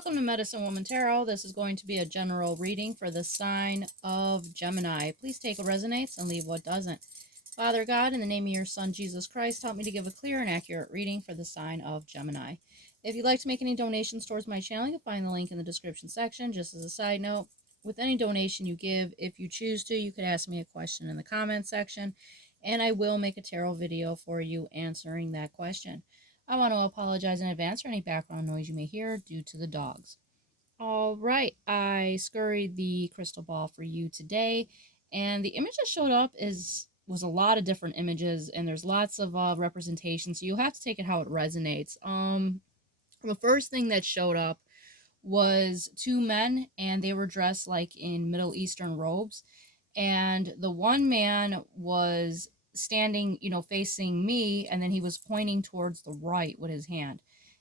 Welcome to Medicine Woman Tarot. This is going to be a general reading for the sign of Gemini. Please take what resonates and leave what doesn't. Father God, in the name of your Son, Jesus Christ, help me to give a clear and accurate reading for the sign of Gemini. If you'd like to make any donations towards my channel, you can find the link in the description section. Just as a side note, with any donation you give, if you choose to, you could ask me a question in the comment section, and I will make a tarot video for you answering that question. I want to apologize in advance for any background noise you may hear due to the dogs. All right, I scurried the crystal ball for you today, and the image that showed up was a lot of different images, and there's lots of representation, so you have to take it how it resonates. The first thing that showed up was two men, and they were dressed like in Middle Eastern robes, and the one man was standing, facing me, and then he was pointing towards the right with his hand.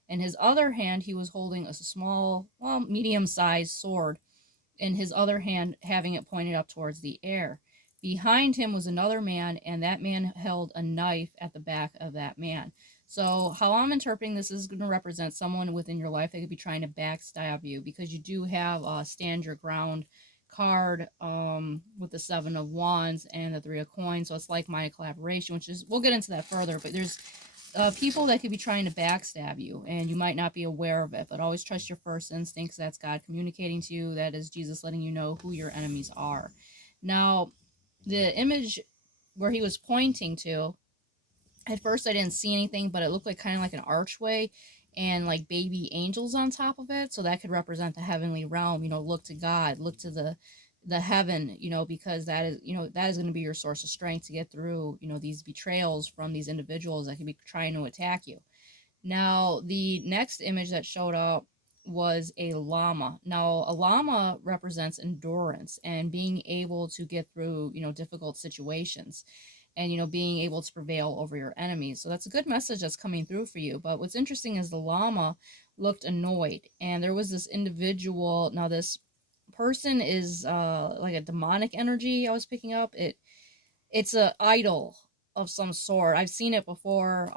In his other hand, he was holding a small, medium-sized sword, in his other hand having it pointed up towards the air. Behind him was another man, and that man held a knife at the back of that man. So how I'm interpreting this is going to represent someone within your life that could be trying to backstab you, because you do have a stand your ground card with the Seven of Wands and the Three of Coins. So it's like-minded collaboration, which is, we'll get into that further, but there's people that could be trying to backstab you, and you might not be aware of it, but always trust your first instincts. That's God communicating to you. That is Jesus letting you know who your enemies are. Now, the image where he was pointing to, at first I didn't see anything, but it looked like kind of like an archway and like baby angels on top of it. So that could represent the heavenly realm. Look to God, look to the heaven, because that is going to be your source of strength to get through, these betrayals from these individuals that could be trying to attack you. Now, the next image that showed up was a llama. Now, a llama represents endurance and being able to get through, difficult situations, and, being able to prevail over your enemies. So that's a good message that's coming through for you. But what's interesting is the llama looked annoyed, and there was this individual. Now, this person is like a demonic energy I was picking up. It's a idol of some sort. I've seen it before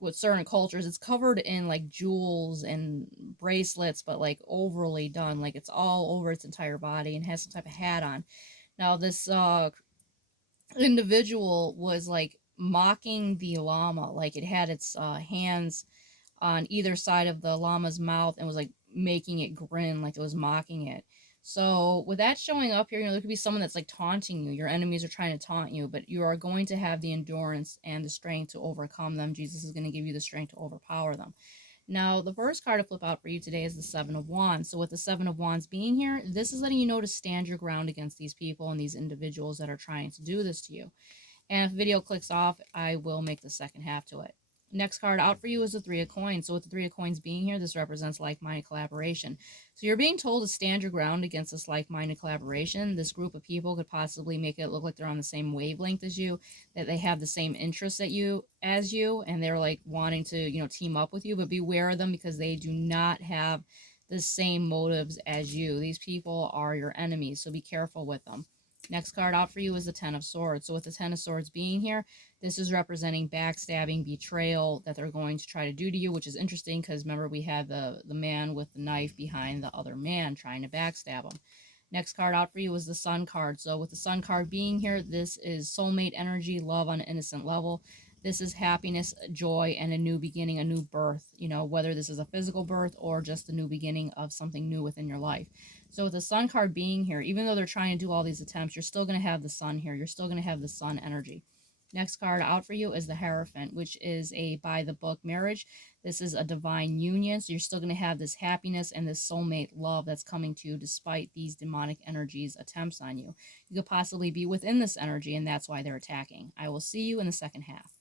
with certain cultures. It's covered in like jewels and bracelets, but like overly done, like it's all over its entire body, and has some type of hat on. Now, this individual was like mocking the llama, like it had its hands on either side of the llama's mouth and was like making it grin, like it was mocking it. So with that showing up here, there could be someone that's like taunting you. Your enemies are trying to taunt you, but you are going to have the endurance and the strength to overcome them. Jesus is going to give you the strength to overpower them. Now, the first card to flip out for you today is the Seven of Wands. So with the Seven of Wands being here, this is letting you know to stand your ground against these people and these individuals that are trying to do this to you. And if the video clicks off, I will make the second half to it. Next card out for you is the Three of Coins. So with the Three of Coins being here, this represents like-minded collaboration. So you're being told to stand your ground against this like-minded collaboration. This group of people could possibly make it look like they're on the same wavelength as you, that they have the same interests as you, and they're like wanting to, team up with you. But beware of them, because they do not have the same motives as you. These people are your enemies, so be careful with them. Next card out for you is the Ten of Swords. So with the Ten of Swords being here, this is representing backstabbing, betrayal that they're going to try to do to you, which is interesting because remember we had the man with the knife behind the other man trying to backstab him. Next card out for you is the Sun card. So with the Sun card being here, this is soulmate energy, love on an innocent level. This is happiness, joy, and a new beginning, a new birth, whether this is a physical birth or just the new beginning of something new within your life. So with the Sun card being here, even though they're trying to do all these attempts, you're still going to have the Sun here. You're still going to have the Sun energy. Next card out for you is the Hierophant, which is a by-the-book marriage. This is a divine union, so you're still going to have this happiness and this soulmate love that's coming to you despite these demonic energies' attempts on you. You could possibly be within this energy, and that's why they're attacking. I will see you in the second half.